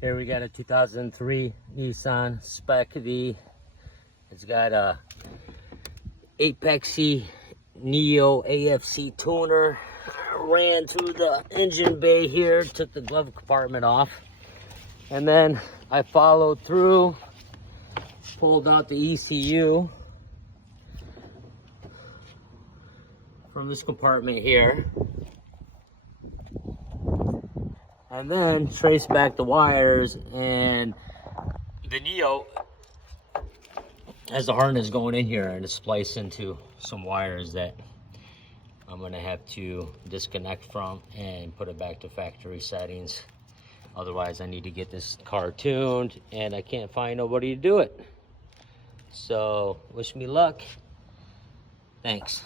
Here we got a 2003 Nissan Spec V. It's got a AFC Neo AFC Tuner. Ran through the engine bay here, took the glove compartment off, and then I followed through, pulled out the ECU from this compartment here, and then traced back the wires. And the Neo has the harness going in here, and it's spliced into some wires that I'm gonna have to disconnect from and put it back to factory settings. Otherwise, I need to get this car tuned, and I can't find nobody to do it. So, wish me luck. Thanks.